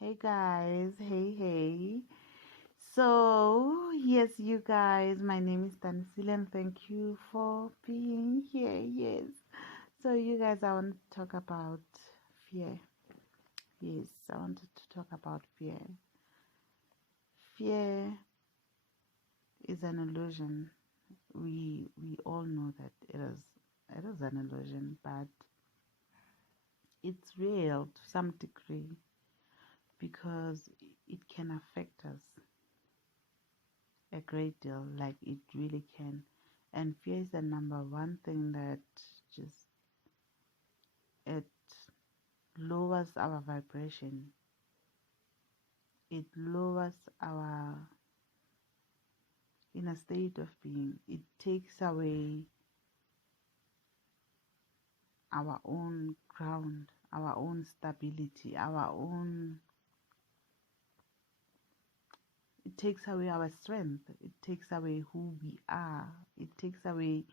Hey guys, hey. So, yes, you guys, my name is Tanisile and thank you for being here. Yes. So, you guys, I want to talk about fear. Yes, I wanted to talk about fear. Fear is an illusion. We all know that it is an illusion, but it's real to some degree because it can affect us a great deal, like it really can. And fear is the number one thing that just it lowers our vibration. It lowers our inner state of being. It takes away our own ground, our own stability, it takes away our strength. It takes away who we are. It takes away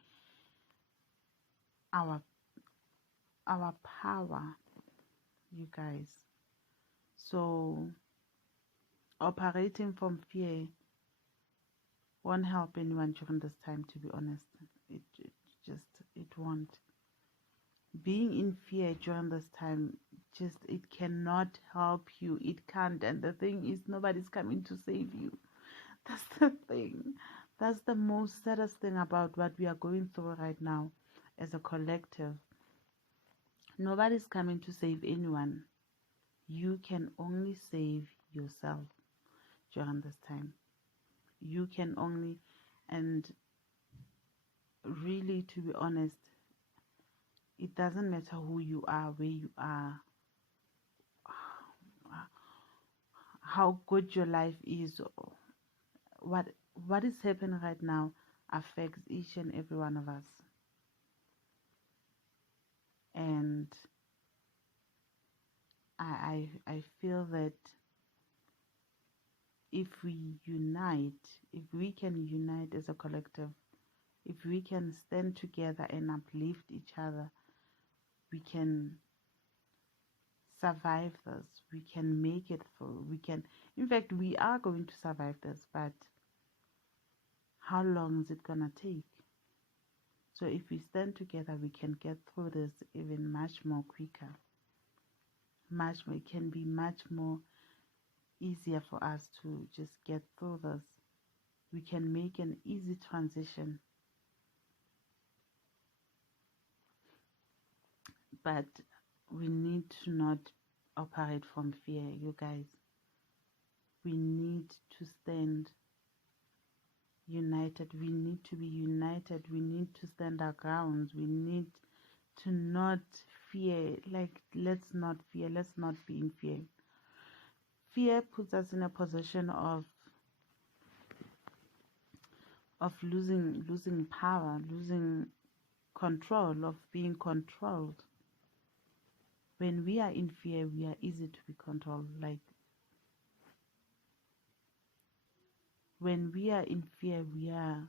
our power, you guys. So operating from fear won't help anyone during this time, to be honest. It just it won't. Being in fear during this time, just it cannot help you. It can't. And the thing is, nobody's coming to save you. That's the thing. That's the most saddest thing about what we are going through right now as a collective. Nobody's coming to save anyone. You can only save yourself during this time. You can only, and really, to be honest, it doesn't matter who you are, where you are, how good your life is. What what is happening right now affects each and every one of us. And I feel that if we unite, if we can unite as a collective, if we can stand together and uplift each other, we can survive this. We can make it through. We can, in fact, we are going to survive this, but how long is it gonna take? So if we stand together, we can get through this even much more quicker. Much more, it can be much more easier for us to just get through this. We can make an easy transition. But we need to not operate from fear, you guys. We need to stand united. We need to be united. We need to stand our grounds. We need to not fear. Like, let's not fear. Let's not be in fear. Fear puts us in a position of losing power, losing control, of being controlled. When we are in fear, we are easy to be controlled. Like, when we are in fear, we are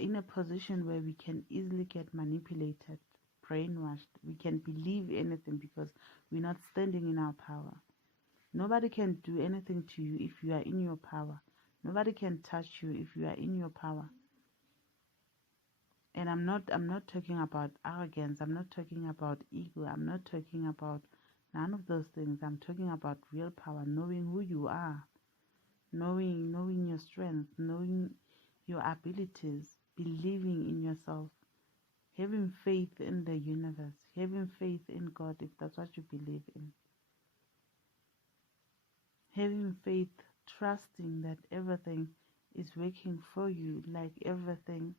in a position where we can easily get manipulated, brainwashed. We can believe anything because we're not standing in our power. Nobody can do anything to you if you are in your power. Nobody can touch you if you are in your power. And I'm not talking about arrogance. I'm not talking about ego. I'm not talking about none of those things. I'm talking about real power, knowing who you are, knowing your strength, knowing your abilities, believing in yourself, having faith in the universe, having faith in God if that's what you believe in. Having faith, trusting that everything is working for you, like everything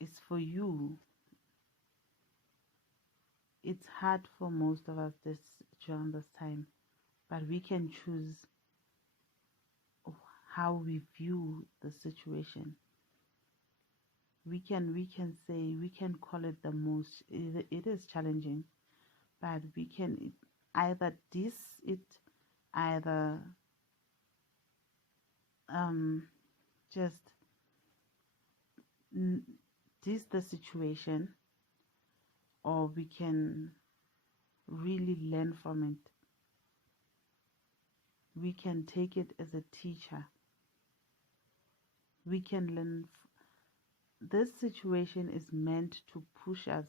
it's for you. It's hard for most of us during this time, but we can choose how we view the situation. We can say, we can call it the most, it is challenging, but we can either either just diss the situation, or we can really learn from it. We can take it as a teacher. We can learn. This situation is meant to push us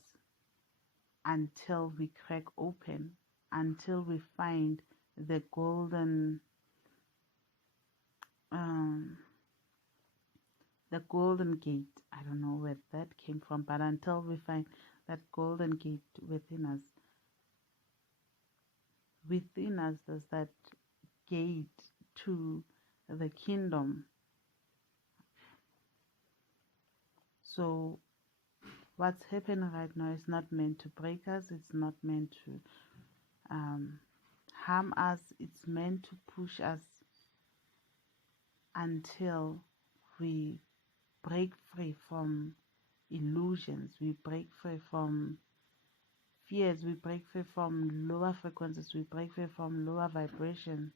until we crack open, until we find the golden gate. I don't know where that came from, but until we find that golden gate within us. Within us, there's that gate to the kingdom. So what's happening right now is not meant to break us. It's not meant to harm us. It's meant to push us until we break free from illusions. We break free from fears. We break free from lower frequencies. We break free from lower vibration.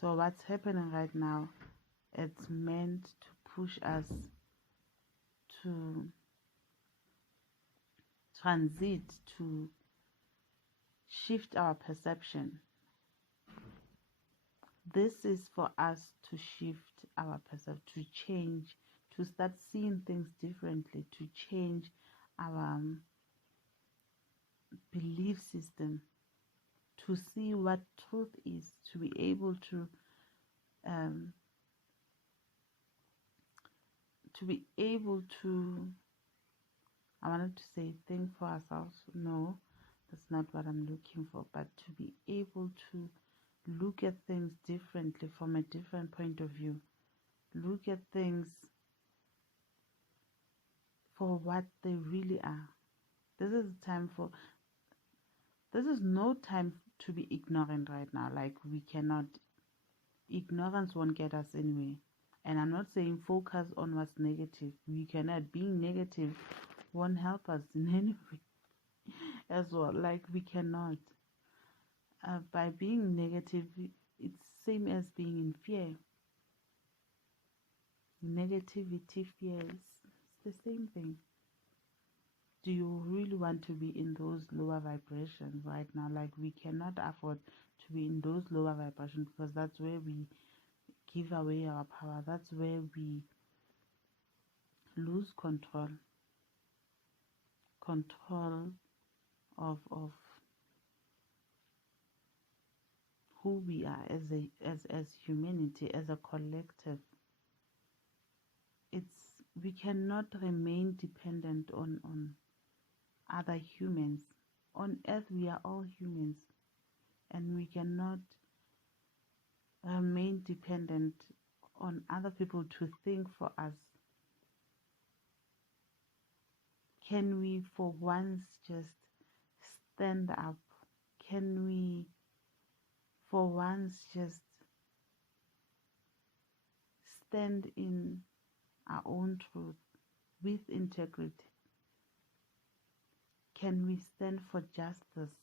So what's happening right now, it's meant to push us to transit, to shift our perception. This is for us to shift our perception, to change, to start seeing things differently, to change our belief system, to see what truth is, to be able to I wanted to say think for ourselves. No, that's not what I'm looking for, but to be able to look at things differently from a different point of view. Look at things for what they really are. This is no time to be ignorant right now. Like, we cannot, ignorance won't get us anywhere. And I'm not saying focus on what's negative. We cannot. Being negative won't help us in any way as well. Like, we cannot. By being negative, it's same as being in fear. Negativity, fear, it's the same thing. Do you really want to be in those lower vibrations right now? Like, we cannot afford to be in those lower vibrations, because that's where we give away our power. That's where we lose control of who we are as humanity, as a collective. We cannot remain dependent on other humans. On earth, we are all humans, and we cannot remain dependent on other people to think for us. Can we for once just stand up? Can we for once just stand in our own truth with integrity? Can we stand for justice,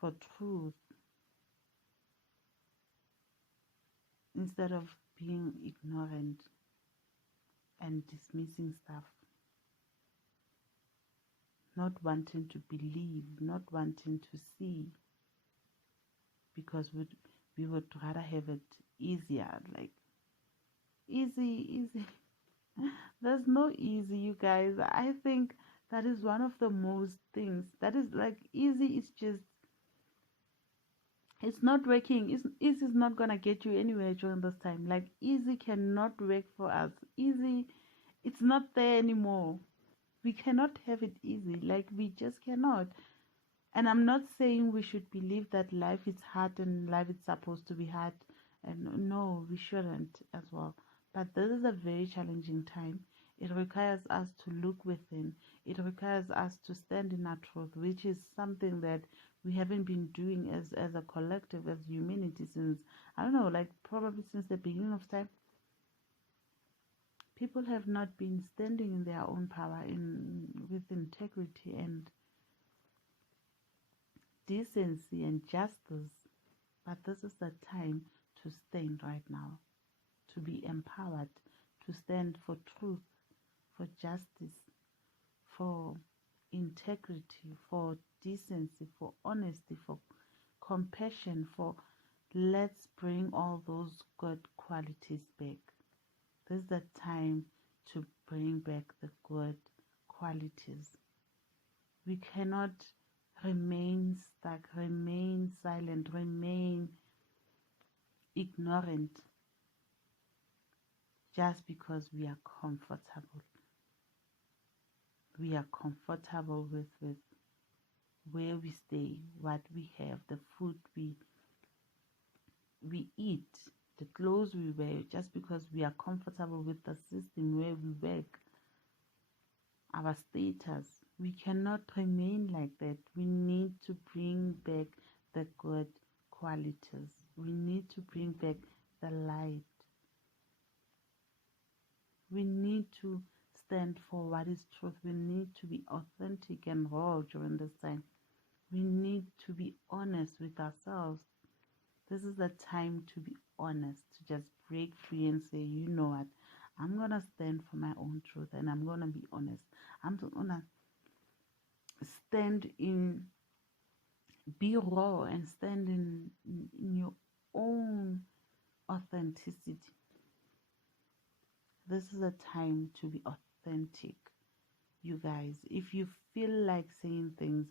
for truth, instead of being ignorant and dismissing stuff, not wanting to believe, not wanting to see, because we would rather have it easier, like easy. There's no easy, you guys. I think that is one of the most things that is like easy. It's just, it's not working. Easy is not gonna get you anywhere during this time. Like, easy cannot work for us. Easy, it's not there anymore. We cannot have it easy. Like, we just cannot. And I'm not saying we should believe that life is hard and life is supposed to be hard. And no, we shouldn't as well. But this is a very challenging time. It requires us to look within. It requires us to stand in our truth, which is something that we haven't been doing as a collective, as humanity, since, I don't know, like probably since the beginning of time. People have not been standing in their own power, with integrity and decency and justice. But this is the time to stand right now, to be empowered, to stand for truth, for justice, for integrity, for decency, for honesty, for compassion, for let's bring all those good qualities back. This is the time to bring back the good qualities. We cannot remain stuck, remain silent, remain ignorant just because we are comfortable. We are comfortable with where we stay, what we have, the food we eat, the clothes we wear, just because we are comfortable with the system where we work, our status. We cannot remain like that. We need to bring back the good qualities. We need to bring back the light. We need to stand for what is truth. We need to be authentic and raw during this time. We need to be honest with ourselves. This is the time to be honest, to just break free and say, you know what, I'm going to stand for my own truth and I'm going to be honest. I'm going to stand in, be raw and stand in your own authenticity. This is a time to be authentic, you guys. If you feel like saying things,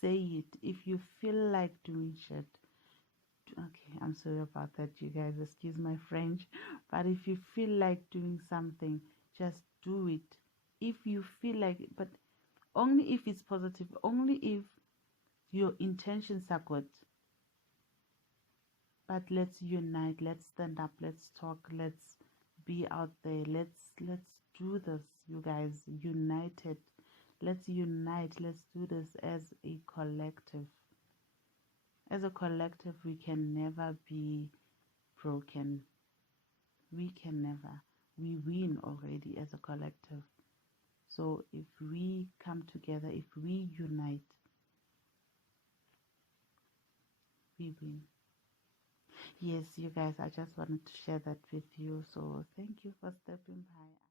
say it. If you feel like doing shit, okay, I'm sorry about that, you guys, excuse my French, but if you feel like doing something, just do it. If you feel like it, but only if it's positive, only if your intentions are good. But let's unite, let's stand up, let's talk, let's be out there, let's do this, you guys, united. Let's unite, let's do this as a collective. As a collective, we can never be broken. We can never. We win already as a collective. So if we come together, if we unite, we win. Yes, you guys, I just wanted to share that with you. So thank you for stepping by.